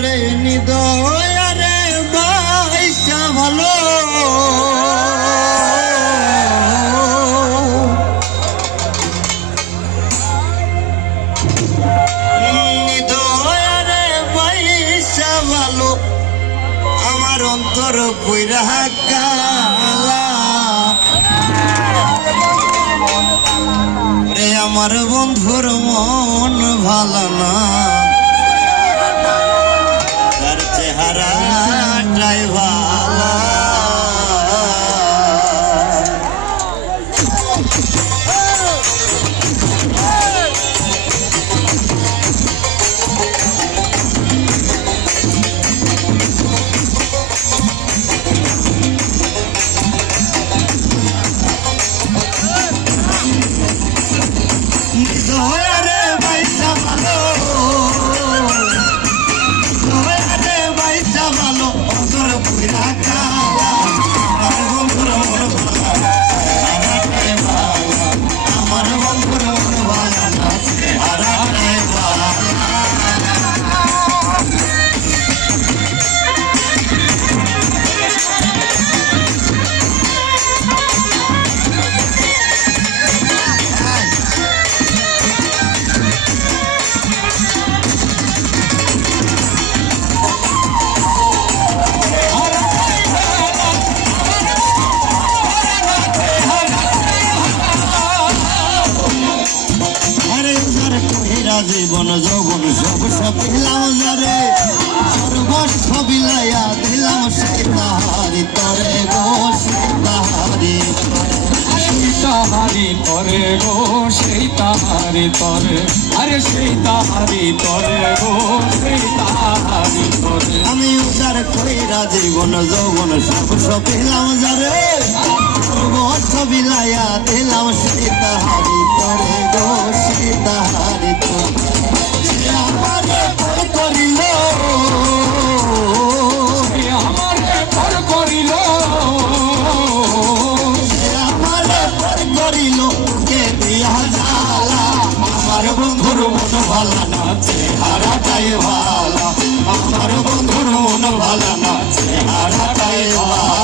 অন্তরে নিদয়ারে বাইসা ভালো নিদয়ারে বাইসা ভালো আমার অন্তর পইরা কালা রে আমার বন্ধুর মন ভালো না তার চেহারাটাই ভালো জীবন যৌবন সব সপিলাম যারে সর্বস্ব বিলাইয়া দিলাম সেই তাহারি তরে গো সেই তাহারি তাহারি তরে গো সেই তাহারি তরে আরে সেই তাহারি তরে গো সেই তাহারি তরে আমি উদার কইরা জীবন যৌবন সব সপিলাম যারে সর্বস্ব বিলাইয়া দিলাম সেই তাহারি তরে গো সেই তাহারি তরে আমারে পর করিল আমারে পর করিল আমারে পর করিল কে দিয়া জালা আমার বন্ধুর মন ভালো না চেহারাটাই ভালো আমার বন্ধুর মন ভালো না চেহারাটাই ভালো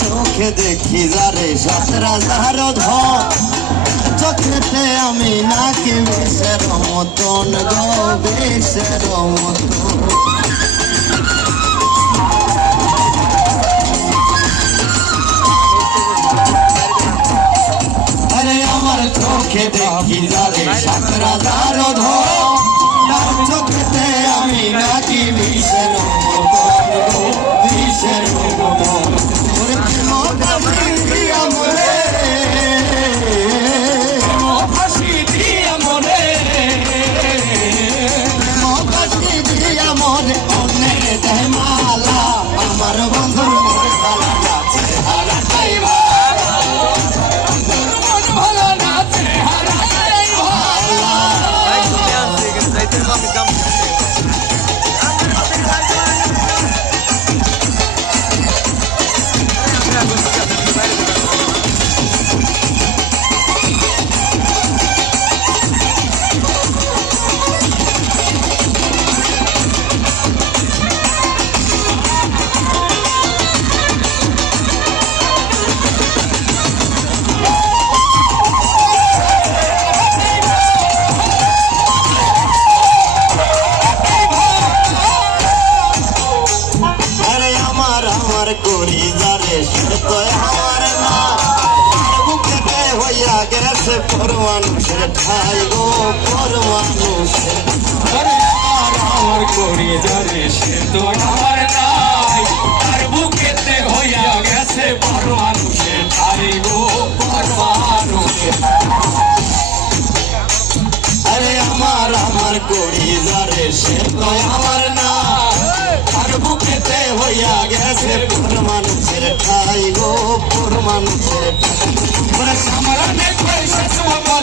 চোখে দেখি যারে সাতরা যার ধর চোখেতে আমি নাকি বেশের মতন গো বেশের মতন আরে আমার চোখে দেখি যারে সাতরা যার ধর তার চোখেতে আমি নাকি বেশের মতন গো বেশের মতন মানুষের ঠাই গো পর মানুষের আমার করে যারে সে তো আমার নাই আর বুকেতে আমার করি যারে সে তো আমার না তার বুকেতে হইয়া গেছে পর মানুষের ঠাই গো পর মানুষের ঠাই সামরানে কই শেষ মতো